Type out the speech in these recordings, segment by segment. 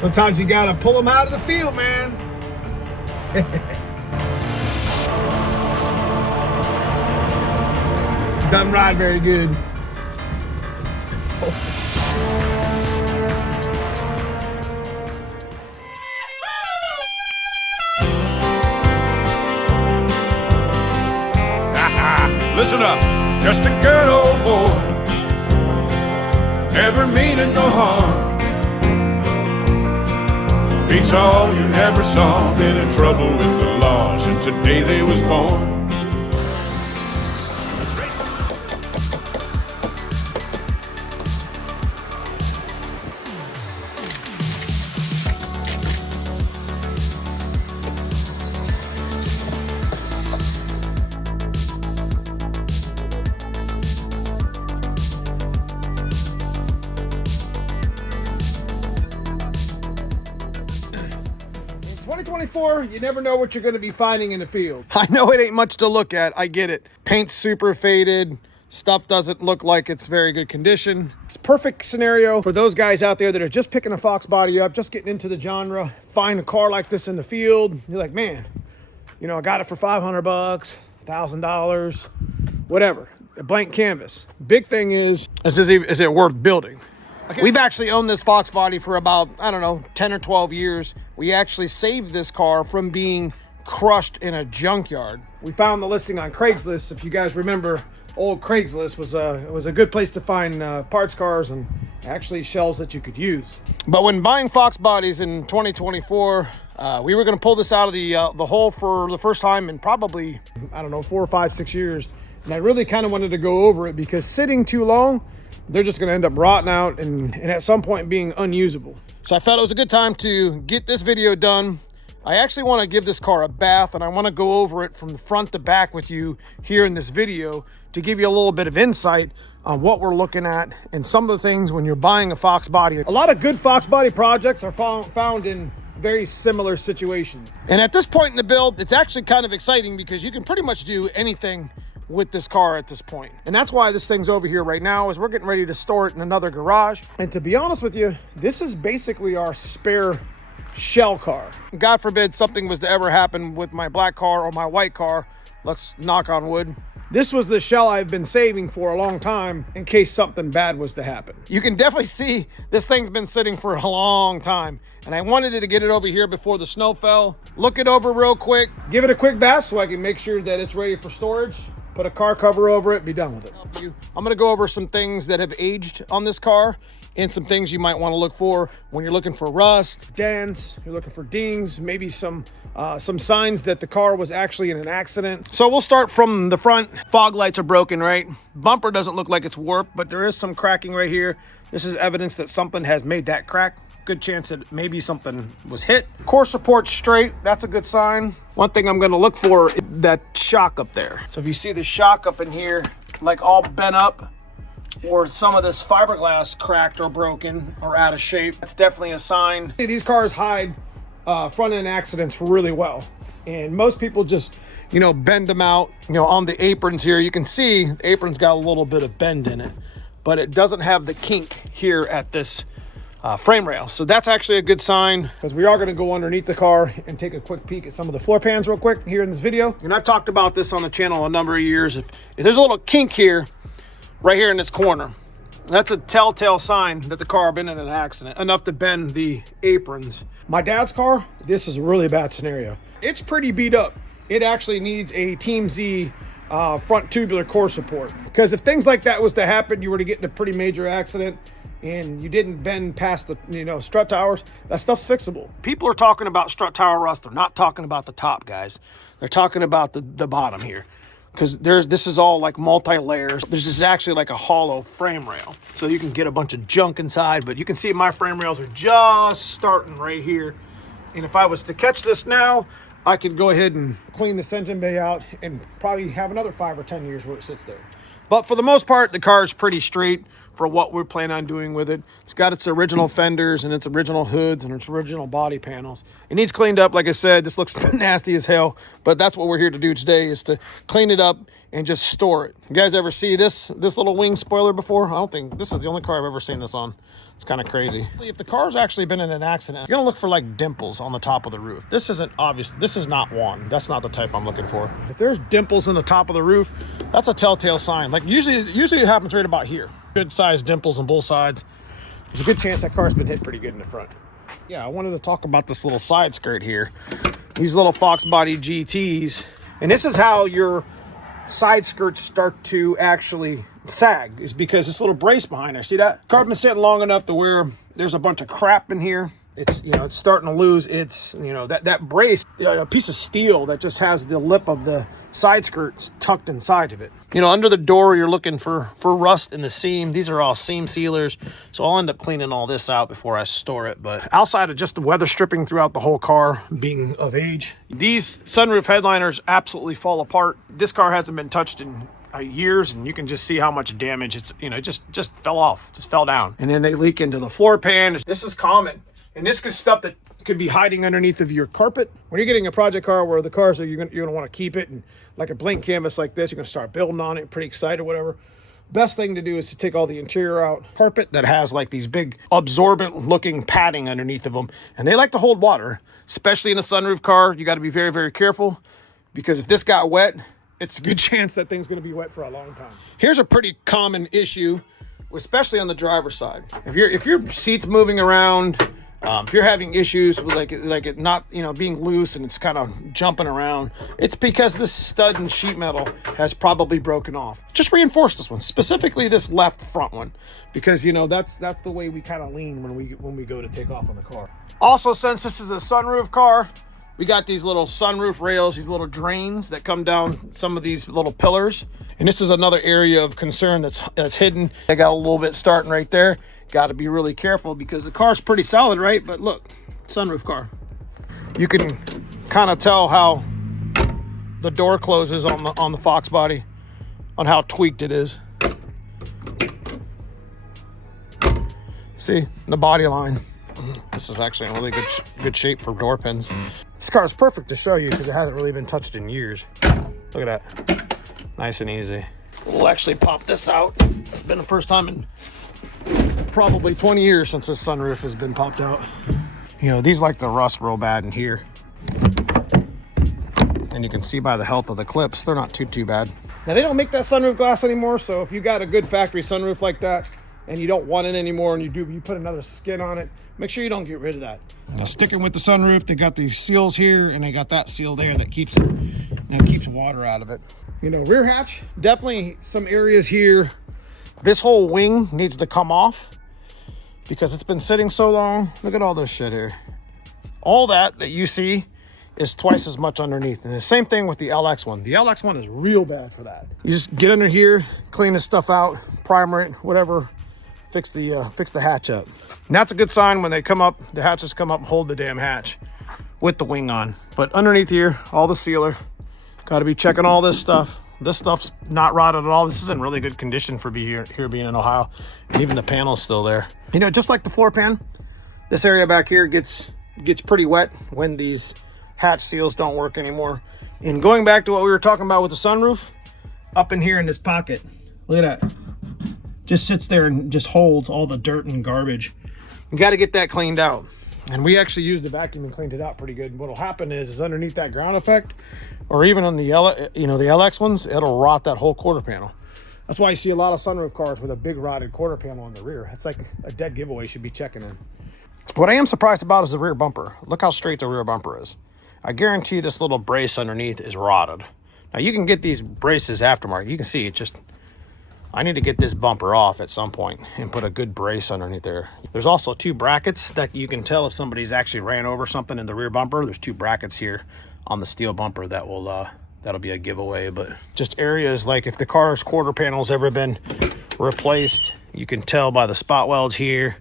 Sometimes you gotta pull them out of the field, man. Doesn't ride very good. Listen up, just a good old boy, never meaning no harm. Beats all you ever saw, been in trouble with the law since the day they was born. 2024, you never know what you're going to be finding in the field. I know it ain't much to look at. I get it. Paint's super faded. Stuff doesn't look like it's very good condition. It's a perfect scenario for those guys out there that are just picking a fox body up, just getting into the genre, find a car like this in the field. You're like, man, you know, I got it for $500, $1,000, whatever. A blank canvas. Big thing is it worth building? Okay. We've actually owned this fox body for about, I don't know, 10 or 12 years. We actually saved this car from being crushed in a junkyard. We found the listing on Craigslist. If you guys remember, old Craigslist was a good place to find parts cars and actually shelves that you could use. But when buying fox bodies in 2024, we were going to pull this out of the hole for the first time in probably, I don't know, 4 or 5, 6 years. And I really kind of wanted to go over it because sitting too long, they're just going to end up rotting out and at some point being unusable. So I felt it was a good time to get this video done. I actually want to give this car a bath, and I want to go over it from the front to back with you here in this video to give you a little bit of insight on what we're looking at and some of the things when you're buying a fox body. A lot of good fox body projects are found in very similar situations. And at this point in the build, it's actually kind of exciting because you can pretty much do anything with this car at this point. And that's why this thing's over here right now, is we're getting ready to store it in another garage. And to be honest with you, this is basically our spare shell car. God forbid something was to ever happen with my black car or my white car. Let's knock on wood. This was the shell I've been saving for a long time in case something bad was to happen. You can definitely see this thing's been sitting for a long time. And I wanted to get it over here before the snow fell. Look it over real quick. Give it a quick bath so I can make sure that it's ready for storage. Put a car cover over it, be done with it. I'm gonna go over some things that have aged on this car and some things you might wanna look for when you're looking for rust, dents, you're looking for dings, maybe some signs that the car was actually in an accident. So we'll start from the front. Fog lights are broken, right? Bumper doesn't look like it's warped, but there is some cracking right here. This is evidence that something has made that crack. Good chance that maybe something was hit. Core support's straight, that's a good sign. One thing I'm gonna look for is that shock up there. So if you see the shock up in here, like all bent up, or some of this fiberglass cracked or broken or out of shape, that's definitely a sign. These cars hide front end accidents really well. And most people just, you know, bend them out. You know, on the aprons here, you can see the apron's got a little bit of bend in it, but it doesn't have the kink here at this frame rail. So that's actually a good sign. Because we are going to go underneath the car and take a quick peek at some of the floor pans real quick here in this video. And I've talked about this on the channel a number of years. If there's a little kink here, right here in this corner, that's a telltale sign that the car been in an accident, enough to bend the aprons. My dad's car, this is a really bad scenario. It's pretty beat up. It actually needs a Team Z front tubular core support. Because if things like that was to happen, you were to get in a pretty major accident and you didn't bend past the, you know, strut towers, that stuff's fixable. People are talking about strut tower rust. They're not talking about the top, guys. They're talking about the bottom here. Because this is all like multi-layers. This is actually like a hollow frame rail. So you can get a bunch of junk inside, but you can see my frame rails are just starting right here. And if I was to catch this now, I could go ahead and clean this engine bay out and probably have another 5 or 10 years where it sits there. But for the most part, the car is pretty straight for what we're planning on doing with it. It's got its original fenders and its original hoods and its original body panels. It needs cleaned up. Like I said, this looks nasty as hell, but that's what we're here to do today, is to clean it up and just store it. You guys ever see this little wing spoiler before? I don't think this is the only car I've ever seen this on. It's kind of crazy. If the car's actually been in an accident, you're gonna look for like dimples on the top of the roof. This isn't obvious. This is not one. That's not the type I'm looking for. If there's dimples in the top of the roof, that's a telltale sign. Like usually it happens right about here. Good sized dimples on both sides. There's a good chance that car's been hit pretty good in the front. Yeah, I wanted to talk about this little side skirt here. These little foxbody GTs. And this is how your side skirts start to actually sag, is because this little brace behind there. See that? Car's been sitting long enough to where there's a bunch of crap in here. It's, you know, it's starting to lose its, you know, that brace, a piece of steel that just has the lip of the side skirts tucked inside of it. You know, under the door, you're looking for rust in the seam. These are all seam sealers. So I'll end up cleaning all this out before I store it. But outside of just the weather stripping throughout the whole car being of age, these sunroof headliners absolutely fall apart. This car hasn't been touched in years, and you can just see how much damage it's, you know, just fell off, just fell down. And then they leak into the floor pan. This is common. And this is stuff that could be hiding underneath of your carpet. When you're getting a project car where the cars are, you're gonna want to keep it, and like a blank canvas like this, you're gonna start building on it, pretty excited, whatever. Best thing to do is to take all the interior out. Carpet that has like these big absorbent looking padding underneath of them, and they like to hold water, especially in a sunroof car. You got to be very, very careful, because if this got wet, it's a good chance that thing's gonna be wet for a long time. Here's a pretty common issue, especially on the driver's side. If your seat's moving around, if you're having issues with like it not, you know, being loose and it's kind of jumping around, it's because this stud and sheet metal has probably broken off. Just reinforce this one, specifically this left front one, because, you know, that's the way we kind of lean when we go to take off on the car. Also, since this is a sunroof car, we got these little sunroof rails, these little drains that come down some of these little pillars. And this is another area of concern that's hidden. I got a little bit starting right there. Got to be really careful because the car's pretty solid, right? But look, sunroof car. You can kind of tell how the door closes on the Fox body, on how tweaked it is. See, the body line. This is actually in really good shape for door pins. This car is perfect to show you because it hasn't really been touched in years. Look at that. Nice and easy. We'll actually pop this out. It's been the first time in probably 20 years since this sunroof has been popped out. You know, these like to rust real bad in here. And you can see by the health of the clips, they're not too bad. Now, they don't make that sunroof glass anymore, so if you got a good factory sunroof like that and you don't want it anymore and you put another skin on it, make sure you don't get rid of that. Now, sticking with the sunroof, they got these seals here and they got that seal there that keeps it, you know, keeps water out of it. You know, rear hatch, definitely some areas here. This whole wing needs to come off because it's been sitting so long. Look at all this shit here. All that you see is twice as much underneath. And the same thing with the LX one. The LX one is real bad for that. You just get under here, clean this stuff out, primer it, whatever, fix the hatch up. And that's a good sign when they come up, the hatches come up and hold the damn hatch with the wing on. But underneath here, all the sealer, got to be checking all this stuff. This stuff's not rotted at all. This is in really good condition for here being in Ohio. And even the panel's still there. You know, just like the floor pan, this area back here gets pretty wet when these hatch seals don't work anymore. And going back to what we were talking about with the sunroof, up in here in this pocket, look at that. Just sits there and just holds all the dirt and garbage. You got to get that cleaned out. And we actually used the vacuum and cleaned it out pretty good. What'll happen is underneath that ground effect, or even on the LX ones, it'll rot that whole quarter panel. That's why you see a lot of sunroof cars with a big rotted quarter panel on the rear. It's like a dead giveaway. You should be checking in. What I am surprised about is the rear bumper. Look how straight the rear bumper is. I guarantee this little brace underneath is rotted. Now, you can get these braces aftermarket. You can see it just... I need to get this bumper off at some point and put a good brace underneath there. There's also two brackets that you can tell if somebody's actually ran over something in the rear bumper. There's two brackets here on the steel bumper that will that'll be a giveaway. But just areas like if the car's quarter panel's ever been replaced, you can tell by the spot welds here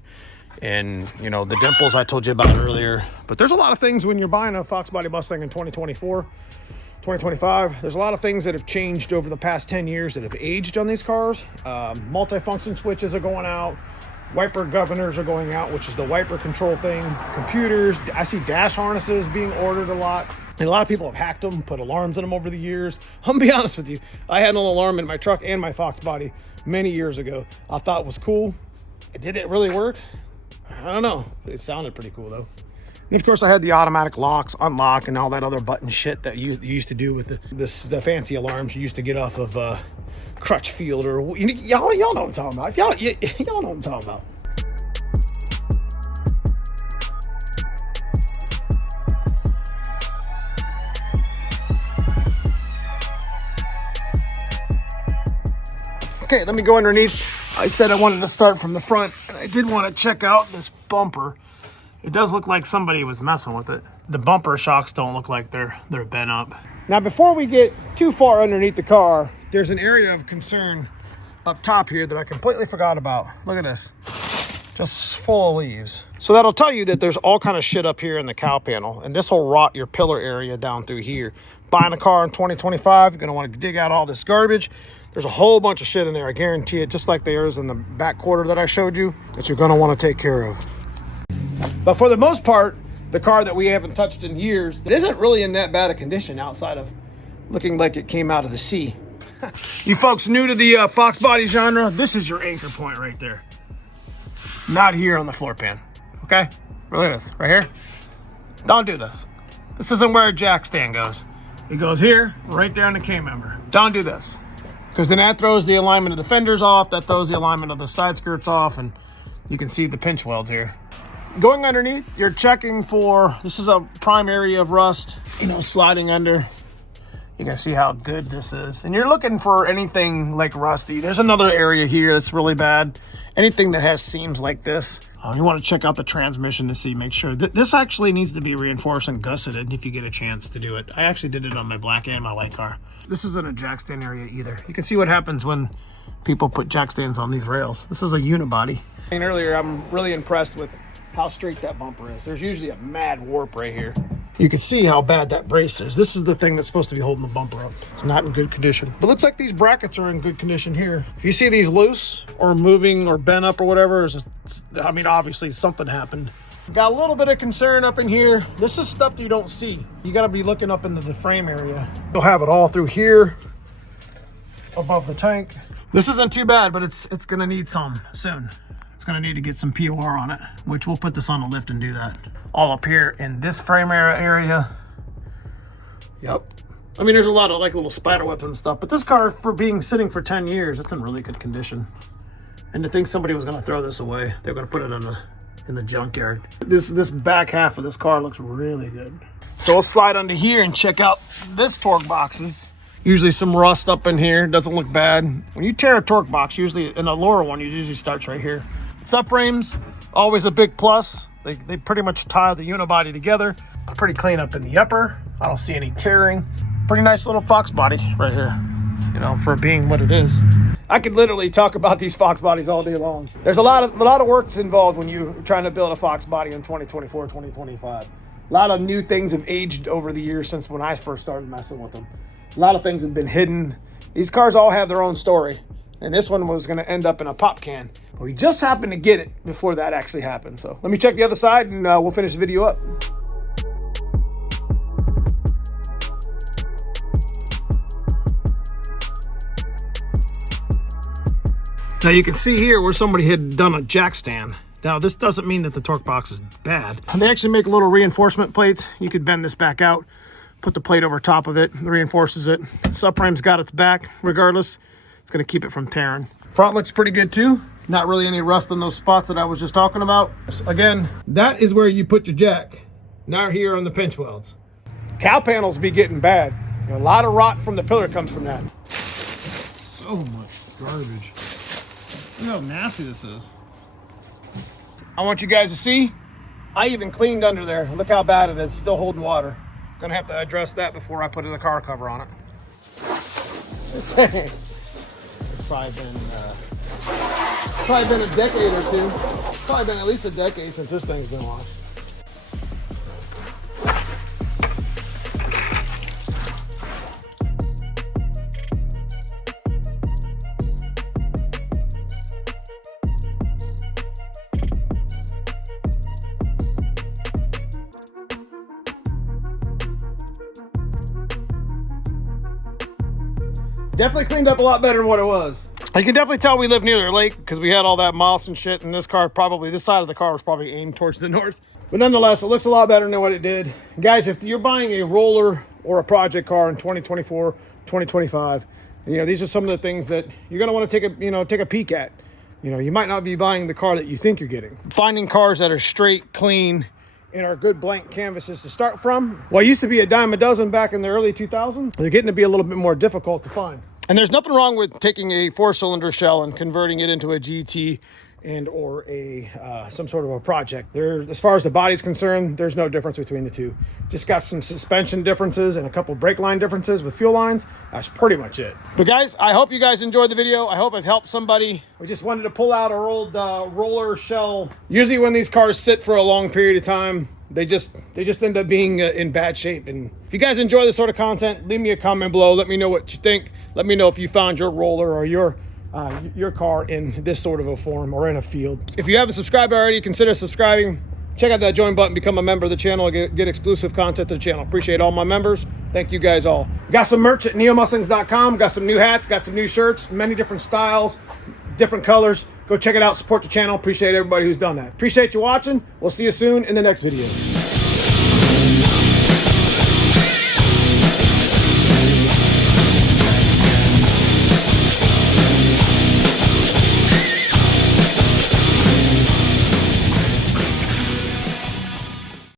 and, you know, the dimples I told you about earlier. But there's a lot of things when you're buying a Fox body Mustang in 2024. 2025, there's a lot of things that have changed over the past 10 years that have aged on these cars. Multifunction switches are going out. Wiper governors are going out, which is the wiper control thing. Computers, I see dash harnesses being ordered a lot. And a lot of people have hacked them, put alarms in them over the years. I'm gonna be honest with you. I had an alarm in my truck and my Fox body many years ago. I thought it was cool. Did it really work? I don't know. It sounded pretty cool though. And of course, I had the automatic locks, unlock, and all that other button shit that you used to do with the fancy alarms you used to get off of Crutchfield or y'all know what I'm talking about. If y'all know what I'm talking about. Okay, let me go underneath. I said I wanted to start from the front, and I did want to check out this bumper. It does look like somebody was messing with it. The bumper shocks don't look like they're bent up. Now, before we get too far underneath the car, there's an area of concern up top here that I completely forgot about. Look at this. Just full of leaves. So that'll tell you that there's all kind of shit up here in the cow panel, and this will rot your pillar area down through here. Buying a car in 2025, you're gonna want to dig out all this garbage. There's a whole bunch of shit in there, I guarantee it, just like there is in the back quarter that I showed you, that you're gonna want to take care of. But for the most part, the car that we haven't touched in years, it isn't really in that bad a condition outside of looking like it came out of the sea. You folks new to the fox body genre, this is your anchor point right there. Not here on the floor pan, okay? Look at this, right here. Don't do this. This isn't where a jack stand goes. It goes here, right there on the K-member. Don't do this, because then that throws the alignment of the fenders off, that throws the alignment of the side skirts off, and you can see the pinch welds here. Going underneath, you're checking for, this is a prime area of rust, you know, sliding under. You can see how good this is. And you're looking for anything like rusty. There's another area here that's really bad. Anything that has seams like this. You want to check out the transmission to see, make sure. This actually needs to be reinforced and gusseted if you get a chance to do it. I actually did it on my black and my white car. This isn't a jack stand area either. You can see what happens when people put jack stands on these rails. This is a unibody. And earlier, I'm really impressed with how straight that bumper is. There's usually a mad warp right here. You can see how bad that brace is. This is the thing that's supposed to be holding the bumper up. It's not in good condition. But looks like these brackets are in good condition here. If you see these loose or moving or bent up or whatever, I mean, obviously something happened. Got a little bit of concern up in here. This is stuff you don't see. You gotta be looking up into the frame area. You'll have it all through here, above the tank. This isn't too bad, but it's gonna need some soon. It's gonna need to get some POR on it, which we'll put this on the lift and do that. All up here in this frame area. Yep. I mean, there's a lot of like little spider webs and stuff, but this car, for being sitting for 10 years, it's in really good condition. And to think somebody was gonna throw this away, they're gonna put it in the junkyard. This back half of this car looks really good. So we'll slide under here and check out this torque boxes. Usually some rust up in here, doesn't look bad. When you tear a torque box, usually in a lower one, it usually starts right here. Subframes, always a big plus. They pretty much tie the unibody together. Pretty clean up in the upper. I don't see any tearing. Pretty nice little fox body right here, you know, for being what it is. I could literally talk about these fox bodies all day long. There's a lot of work's involved when you're trying to build a fox body in 2024, 2025. A lot of new things have aged over the years since when I first started messing with them. A lot of things have been hidden. These cars all have their own story. And this one was gonna end up in a pop can. But we just happened to get it before that actually happened. So let me check the other side and we'll finish the video up. Now you can see here where somebody had done a jack stand. Now this doesn't mean that the torque box is bad. They actually make little reinforcement plates. You could bend this back out, put the plate over top of it, reinforces it. Subframe's got its back regardless. It's gonna keep it from tearing. Front looks pretty good too. Not really any rust in those spots that I was just talking about. Again, that is where you put your jack, not here on the pinch welds. Cow panels be getting bad. You know, a lot of rot from the pillar comes from that. So much garbage. Look how nasty this is. I want you guys to see, I even cleaned under there. Look how bad it is, still holding water. Gonna have to address that before I put the car cover on it. It's probably been a decade or two. Probably been at least a decade since this thing's been washed. Definitely cleaned up a lot better than what it was. You can definitely tell we live near the lake because we had all that moss and shit, and this car probably, this side of the car was probably aimed towards the north. But nonetheless, it looks a lot better than what it did. Guys, if you're buying a roller or a project car in 2024, 2025, you know, these are some of the things that you're gonna want to take a peek at. You know, you might not be buying the car that you think you're getting. Finding cars that are straight, clean, and are good blank canvases to start from. What used to be a dime a dozen back in the early 2000s, they're getting to be a little bit more difficult to find. And there's nothing wrong with taking a 4-cylinder shell and converting it into a GT and or a some sort of a project. There, as far as the body's concerned, there's no difference between the two. Just got some suspension differences and a couple brake line differences with fuel lines. That's pretty much it. But guys, I hope you guys enjoyed the video. I hope it helped somebody. We just wanted to pull out our old roller shell. Usually when these cars sit for a long period of time, they just end up being in bad shape. And if you guys enjoy this sort of content, leave me a comment below. Let me know what you think. Let me know if you found your roller or your car in this sort of a form or in a field. If you haven't subscribed already, consider subscribing. Check out that join button, become a member of the channel, get exclusive content to the channel. Appreciate all my members. Thank you guys all. Got some merch at neomustangs.com. Got some new hats, got some new shirts, many different styles, different colors. Go check it out, support the channel. Appreciate everybody who's done that. Appreciate you watching. We'll see you soon in the next video.